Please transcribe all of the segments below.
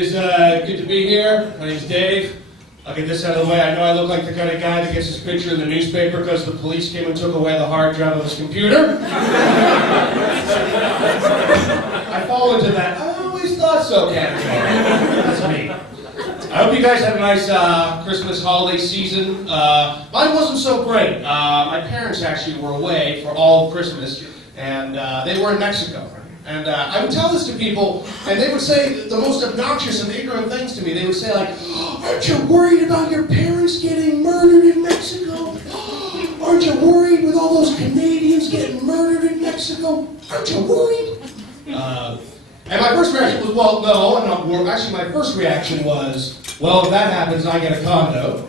It is good to be here. My name's Dave. I'll get this out of the way. I know I look like the kind of guy that gets his picture in the newspaper because the police came and took away the hard drive of his computer. I fall into that. I always thought so category. That's me. I hope you guys had a nice Christmas holiday season. Mine wasn't so great. My parents actually were away for all of Christmas, and they were in Mexico. And I would tell this to people, and they would say the most obnoxious and ignorant things to me. They would say, like, aren't you worried about your parents getting murdered in Mexico? Aren't you worried with all those Canadians getting murdered in Mexico? Aren't you worried? And my first reaction was, well, no, I'm not worried. Actually, my first reaction was, well, if that happens, I get a condo.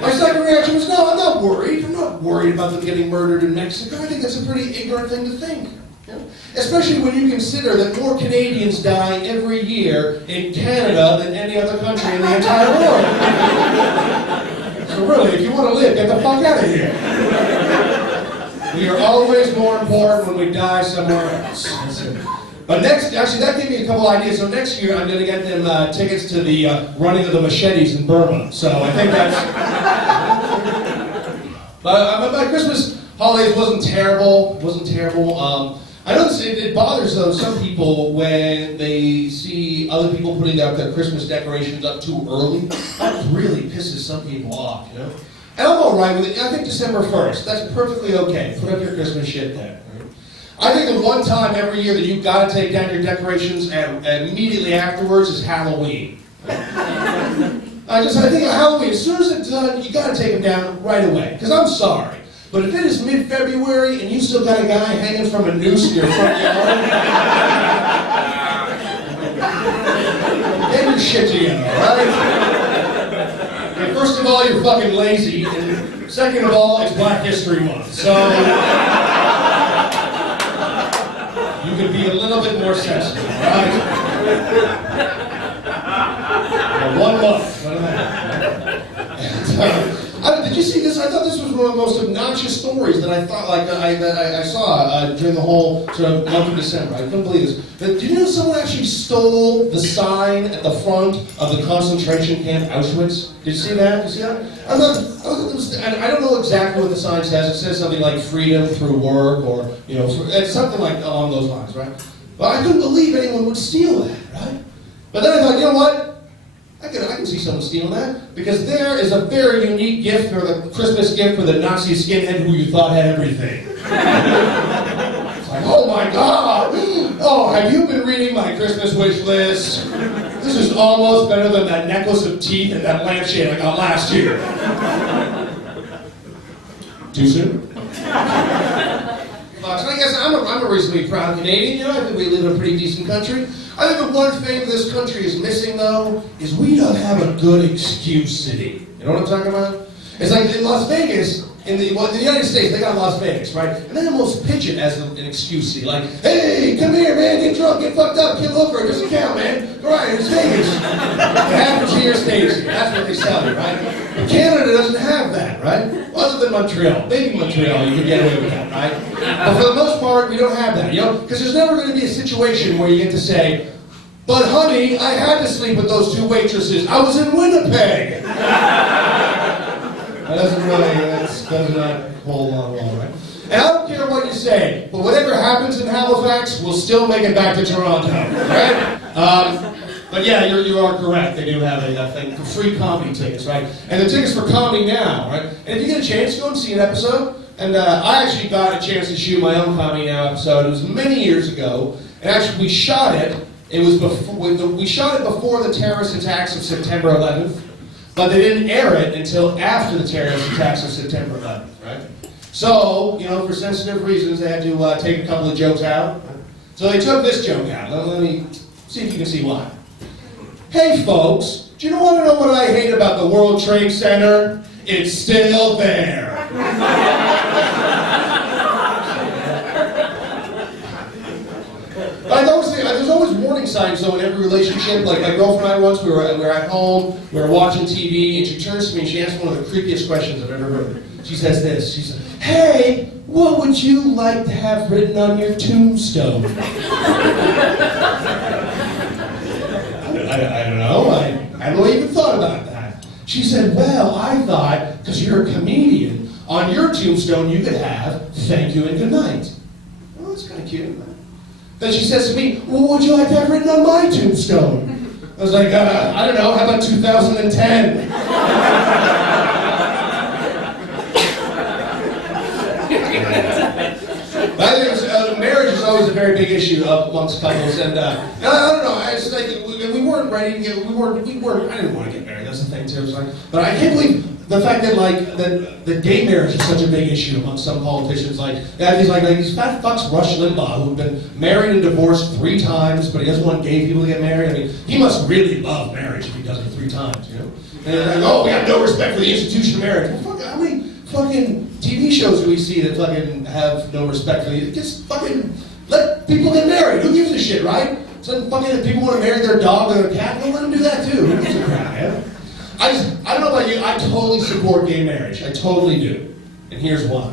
My second reaction was, no, I'm not worried. I'm not worried about them getting murdered in Mexico. I think that's a pretty ignorant thing to think. Especially when you consider that more Canadians die every year in Canada than any other country in the entire world. So really, if you want to live, get the fuck out of here. We are always more important when we die somewhere else. But actually that gave me a couple ideas. So next year I'm going to get them tickets to the running of the machetes in Burma. So I think that's... But my Christmas holidays wasn't terrible. I know it bothers some people when they see other people putting out their Christmas decorations up too early. That really pisses some people off, you know? And I'm all right with it. I think December 1st, that's perfectly okay. Put up your Christmas shit there. Right? I think the one time every year that you've got to take down your decorations and immediately afterwards is Halloween. I think of Halloween, as soon as it's done, you got to take them down right away. Because I'm sorry. But if it is mid-February and you still got a guy hanging from a noose in your front yard, get your shit together, right? Okay, first of all, you're fucking lazy, and second of all, it's Black History Month, so you could be a little bit more sensitive, right? 1 month, what did you see this? I thought this was one of the most obnoxious stories that I thought, I saw during the whole sort of month of December. I couldn't believe this. But did you know someone actually stole the sign at the front of the concentration camp Auschwitz? Did you see that? I don't know exactly what the sign says. It says something like freedom through work, or it's something like along those lines, right? But I couldn't believe anyone would steal that, right? But then I thought, you know what? I can see someone stealing that, because there is a very unique gift, or the Christmas gift for the Nazi skinhead who you thought had everything. It's like, oh my God! Oh, have you been reading my Christmas wish list? This is almost better than that necklace of teeth and that lampshade I got last year. Too soon? So I guess I'm a reasonably proud Canadian. I think we live in a pretty decent country. I think the one thing this country is missing, though, is we don't have a good excuse city. You know what I'm talking about? It's like in Las Vegas, in the United States, they got Las Vegas, right? And they almost pitch it as an excuse city. Like, hey, come here, man, get drunk, get fucked up, kill over, it doesn't count, man. All right, it's Vegas. It happens here, stays here. That's what they sell you, right? But Canada doesn't have that, right? Well, other than Montreal. Maybe Montreal, you can get away with that, right? But for the most part, we don't have that, Because there's never going to be a situation where you get to say, but honey, I had to sleep with those 2 waitresses. I was in Winnipeg. That does not hold on well, right? And I don't care what you say, but whatever happens in Halifax, we'll still make it back to Toronto, right? But yeah, you are correct. They do have a thing for free comedy tickets, right? And the tickets for Comedy Now, right? And if you get a chance, go and see an episode. And I actually got a chance to shoot my own Comedy Now episode. It was many years ago, and actually we shot it. We shot it before the terrorist attacks of September 11th, but they didn't air it until after the terrorist attacks of September 11th, right? So, for sensitive reasons, they had to take a couple of jokes out. So they took this joke out. Let me see if you can see why. Hey folks, do you want to know what I hate about the World Trade Center? It's still there. There's always warning signs, though, in every relationship. Like my girlfriend and I once, we were at home, we were watching TV, and she turns to me and she asks one of the creepiest questions I've ever heard. She says this, she says, hey, what would you like to have written on your tombstone? I don't know. I hadn't really even thought about that. She said, well, I thought, because you're a comedian, on your tombstone you could have thank you and good night. Well, that's kind of cute. Then she says to me, well, what would you like to have written on my tombstone? I was like, I don't know, how about 2010? I think marriage is always a very big issue amongst couples, and I don't know. I just like we weren't ready to get. We weren't. I didn't want to get married. That's the thing too. It's like, but I can't believe the fact that that gay marriage is such a big issue amongst some politicians. Like these these fat fucks Rush Limbaugh, who've been married and divorced 3 times, but he doesn't want gay people to get married. I mean, he must really love marriage if he does it 3 times. You know? And they're like, oh, we have no respect for the institution of marriage. Well, fuck, how many fucking TV shows do we see that fucking have no respect for the? Just fucking let people get married. Who gives a shit, right? Some fucking people want to marry their dog or their cat. Well, let them do that too. Who gives a crap, man? I don't know about you. I totally support gay marriage. I totally do, and here's why.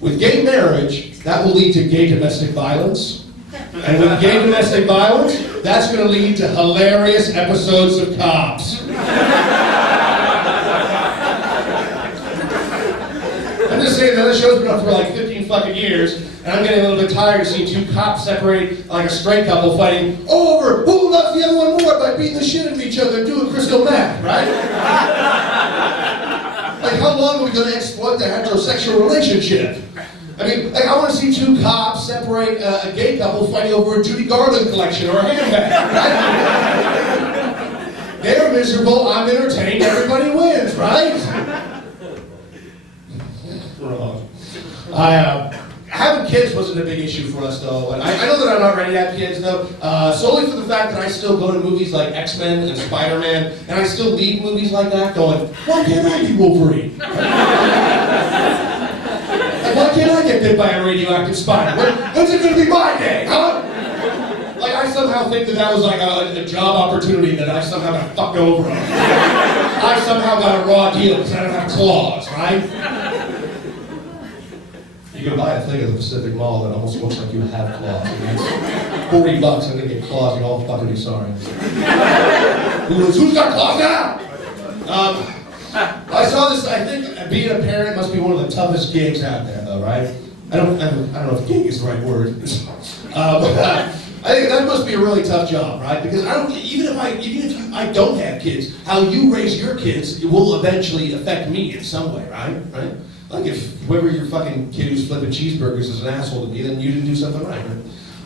With gay marriage, that will lead to gay domestic violence, and with gay domestic violence, that's going to lead to hilarious episodes of Cops. I'm just saying that the show's been up for like 15 fucking years, and I'm getting a little bit tired of seeing 2 cops separate like a straight couple fighting over who loves the other one more by beating the shit out of each other and doing crystal meth, right? Like, how long are we going to exploit the heterosexual relationship? I mean, like, I want to see 2 cops separate a gay couple fighting over a Judy Garland collection or a handbag, right? They're miserable, I'm entertained, everybody wins, right? Wrong. Having kids wasn't a big issue for us, though. And I know that I'm not ready to have kids, though, solely for the fact that I still go to movies like X-Men and Spider-Man, and I still leave movies like that going, why can't I be Wolverine? Like, why can't I get bit by a radioactive spider? When's it going to be my day, huh? Like, I somehow think that was like a job opportunity that I somehow got fucked over on. I somehow got a raw deal because I don't have claws, right? You can buy a thing at the Pacific Mall that almost looks like you have claws. I mean, it's $40, I'm gonna get claws, you're all fucking sorry. Who's got claws now? I saw this, I think being a parent must be one of the toughest gigs out there, though, right? I don't know if gig is the right word. I think that must be a really tough job, right? Because even if I don't have kids, how you raise your kids will eventually affect me in some way, right? Like if whoever your fucking kid who's flipping cheeseburgers is an asshole to me, then you didn't do something right.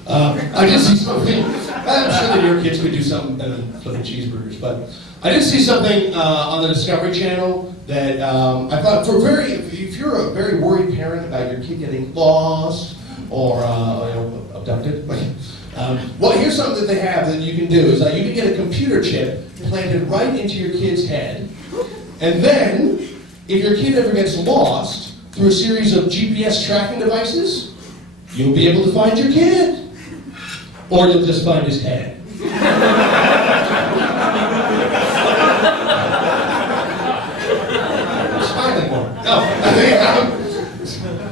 I did see something. I'm sure that your kids could do something better than flipping cheeseburgers, but I did see something on the Discovery Channel that I thought if you're a very worried parent about your kid getting lost or abducted. Well, here's something that they have that you can do is you can get a computer chip planted right into your kid's head, and then if your kid ever gets lost through a series of GPS tracking devices, you'll be able to find your kid, or you'll just find his head. Smiling more. No,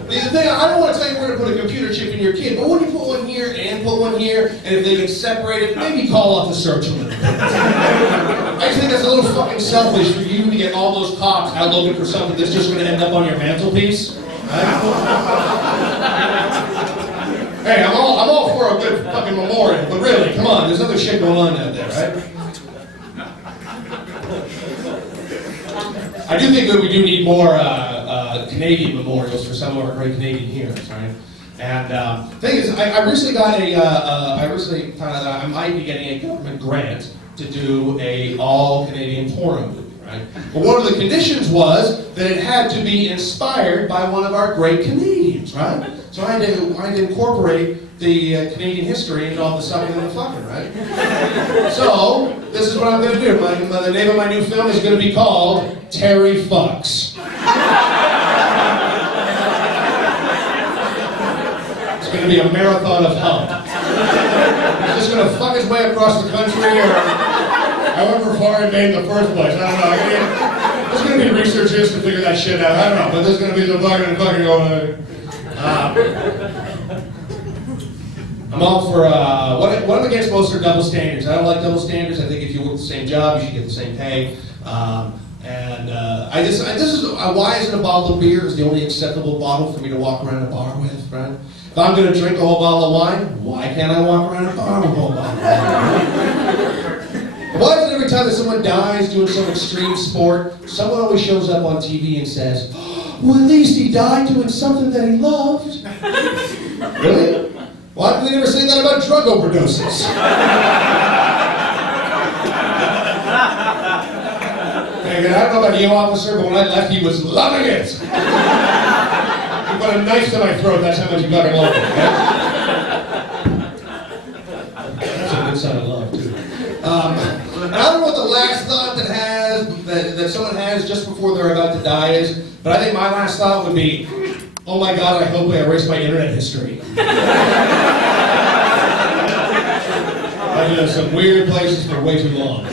the thing, I don't want to tell you where to put a computer chip in your kid, but when you put one here and put one here, and if they get separated, maybe call off the search a little bit. I just think that's a little fucking selfish for you to get all those cops out looking for something that's just going to end up on your mantelpiece. Right? Hey, I'm all for a good fucking memorial, but really, come on, there's other shit going on out there, right? I do think that we do need more Canadian memorials for some of our great Canadian heroes, right? And the thing is, I recently got I recently found out that I might be getting a government grant to do a all-Canadian porno movie, right? But one of the conditions was that it had to be inspired by one of our great Canadians, right? So I had to incorporate the Canadian history into all the sucking and the fucking, right? So, this is what I'm going to do. The name of my new film is going to be called Terry Fucks. It's going to be a marathon of hump. He's just going to fuck his way across the country or however far he made in the first place. I don't know. There's going to be researchers to figure that shit out. I don't know. But there's going to be some fucking going on. I'm all for, what I'm against most are double standards. I don't like double standards. I think if you work the same job, you should get the same pay. Why isn't a bottle of beer is the only acceptable bottle for me to walk around a bar with, right? If I'm going to drink a whole bottle of wine, why can't I walk around a bar with a whole bottle of wine? Why is it every time that someone dies doing some extreme sport, someone always shows up on TV and says, well, at least he died doing something that he loved? Really? Why do they never say that about drug overdoses? I don't know about you, officer, but when I left, he was loving it. He put a knife to my throat, that's how much he got him over. That's a good sign of love, too. I don't know what the last thought that someone has just before they're about to die is, but I think my last thought would be, oh my God, I hope I erase my internet history. I've been in some weird places for way too long.